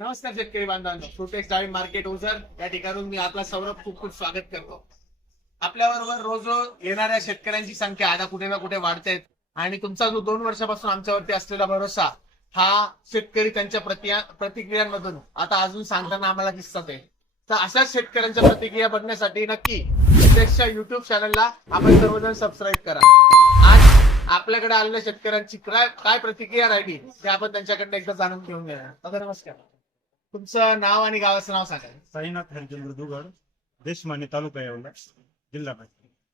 नमस्कार शेतकरी बांधवांनो. फ्रुटेक्स डाळी मार्केट ओझर. या ठिकाणून मी आपला सौरभ खूप खूप स्वागत करतो. आपल्याबरोबर रोज रोज येणाऱ्या शेतकऱ्यांची संख्या आता कुठे ना कुठे वाढते. आणि तुमचा जो दोन वर्षापासून आमच्यावरती असलेला भरोसा हा शेतकरी त्यांच्या प्रतिक्रियांमधून आता अजून सांगताना आम्हाला दिसतात आहे. तर अशाच शेतकऱ्यांच्या प्रतिक्रिया बघण्यासाठी नक्की फ्रुटेक्सच्या युट्यूब चॅनलला आपण सर्वजण सबस्क्राईब करा. आज आपल्याकडे आलेल्या शेतकऱ्यांची काय काय प्रतिक्रिया राहिली ते आपण त्यांच्याकडनं एकदा जाणून घेऊन घेणार नमस्कार. तुमचं नाव आणि गावाचं नाव सांगा. साईनाथ हरिचंद्र दुगड देशमाने तालुका येवला जिल्हा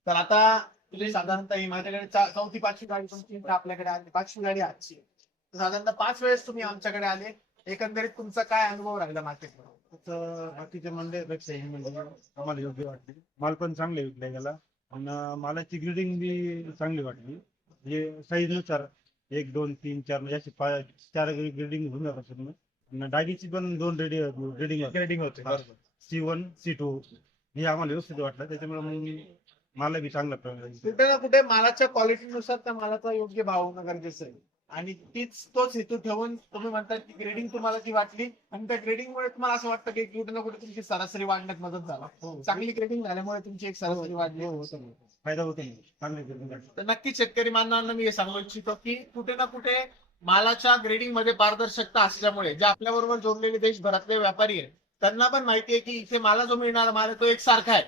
तर आता तुझी साधारणतः ही माझ्याकडे चा- चौथी पाचवी गाडी तुमची आपल्याकडे आली. पाचवी गाडी आजची. आहे. तर साधारणतः पाच वेळेस तुम्ही आमच्याकडे आले. एकंदरीत तुमचा काय अनुभव राहिला मार्केटमध्ये? तर बाकीच्या मंडळापेक्षा ही म्हणजे आम्हाला योग्य वाटली. माल पण चांगले विकले गेला. आणि मालाची ग्रेडिंग बी चांगली वाटली. म्हणजे साईजनुसार एक दोन तीन चार म्हणजे अशी पाच चार ग्रेडिंग होऊन जात असेल आणि पण दोन रेडी ग्रेडिंग ग्रेडिंग होते. सी वन सी टू हे आम्हाला व्यवस्थित वाटलं. त्याच्यामुळे मग मला बी चांगला प्रमाणात कुठे ना कुठे मालाच्या क्वालिटीनुसार त्या मालाचा योग्य भाव होणं गरजेचं आहे. आणि तीच तोच हेतू ठेवून तुम्ही म्हणतात की ग्रेडिंग तुम्हाला ती वाटली आणि त्या ग्रेडिंग मुळे तुम्हाला असं वाटतं की कुठे ना कुठे तुमची सरासरी वाढण्यात मदत झाला. हो. चांगली ग्रेडिंग झाल्यामुळे तुमची एक सरासरी वाढली. फायदा होतो. चांगली ग्रेडिंग तर नक्कीच शेतकरी बांधवांना मी हे सांगू इच्छितो की कुठे ना कुठे मालाच्या ग्रेडिंगमध्ये पारदर्शकता असल्यामुळे जे आपल्या बरोबर जोडलेले देशभरातले व्यापारी आहेत त्यांना पण माहिती आहे की इथे माला जो मिळणार माल तो एक सारखा आहे.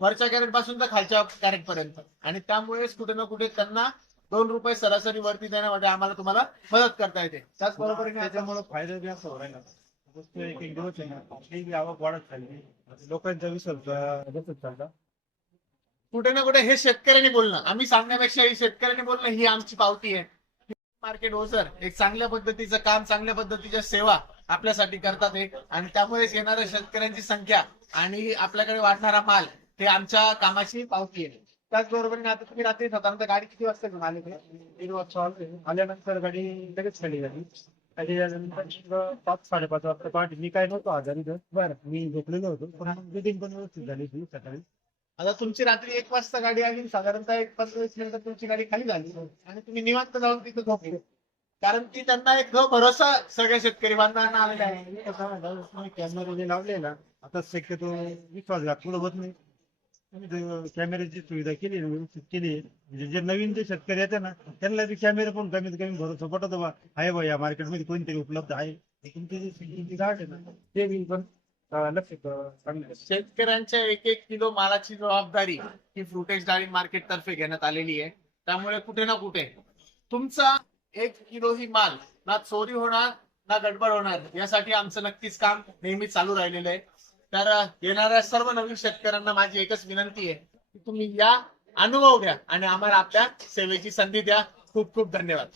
वरच्या कॅरेटपासून तर खालच्या कॅरेट पर्यंत. आणि त्यामुळेच कुठे ना कुठे त्यांना दोन रुपये सरासरी वरती देण्यामध्ये आम्हाला तुम्हाला मदत करता येते. त्याचबरोबर त्याच्यामुळे फायदा बी असं होईल ना. वस्तू एक एक दिवस आहे ना आपली बी आवक वाढत चालली लोकांचा विसर्ग जसं चालला. कुठे ना कुठे हे शेतकऱ्यांनी बोलणं. आम्ही सांगण्यापेक्षा ही शेतकऱ्यांनी बोलणं ही आमची पावती आहे. मार्केट ओझर हो, एक चांगल्या पद्धतीचं काम चांगल्या पद्धतीच्या सेवा आपल्यासाठी करतात एक आणि त्यामुळेच येणाऱ्या शेतकऱ्यांची संख्या आणि आपल्याकडे वाढणारा माल ते आमच्या कामाची पावती आहे. त्याचबरोबर आता तुम्ही रात्री साधारणतः गाडी किती वाजता घेऊन आले? दीड वाजता आल्यानंतर गाडी लगेच खाली झाली. पाच साडेपाच वाजता पहाटे मी काय नव्हतो आजारी बरं. मी झोपलेलो होतो. पण मग पण व्यवस्थित झाली सकाळी. आता तुमची रात्री एक वाजता गाडी आली साधारणतः एक पंधरा वीस मिनिटात तुमची गाडी खाली झाली. आणि तुम्ही निवांत जाऊन तिथे झोपले. कारण ती त्यांना एक भरोसा सगळ्या शेतकरी बांधवांना आलेला आहे. कॅमेरे जे लावले ना आता शक्यतो विश्वासघात पुढे होत नाही. कॅमेऱ्याची सुविधा केली व्यवस्थित केली म्हणजे जे नवीन जे शेतकरी येते ना त्यांना बी कॅमेरा पण कमीत कमी भरोसा पटत बा. आहे बा या मार्केटमध्ये कोणतरी उपलब्ध आहे. तुमची जी गाठ आहे ना ते बी पण शेतकऱ्यांच्या एक एक किलो मालाची जबाबदारी ही फ्रुटेज डाळी मार्केट तर्फे घेण्यात आलेली आहे. त्यामुळे कुठे ना कुठे तुमचा एक किलो ही माल ना चोरी होणार ना गडबड होणार यासाठी आमचं नक्कीच काम नेहमी चालू राहिलेलं आहे. तर येणाऱ्या सर्व नवीन शेतकऱ्यांना माझी एकच विनंती आहे की तुम्ही या अनुभव घ्या आणि आम्हाला आपल्या सेवेची संधी द्या. खूप खूप धन्यवाद.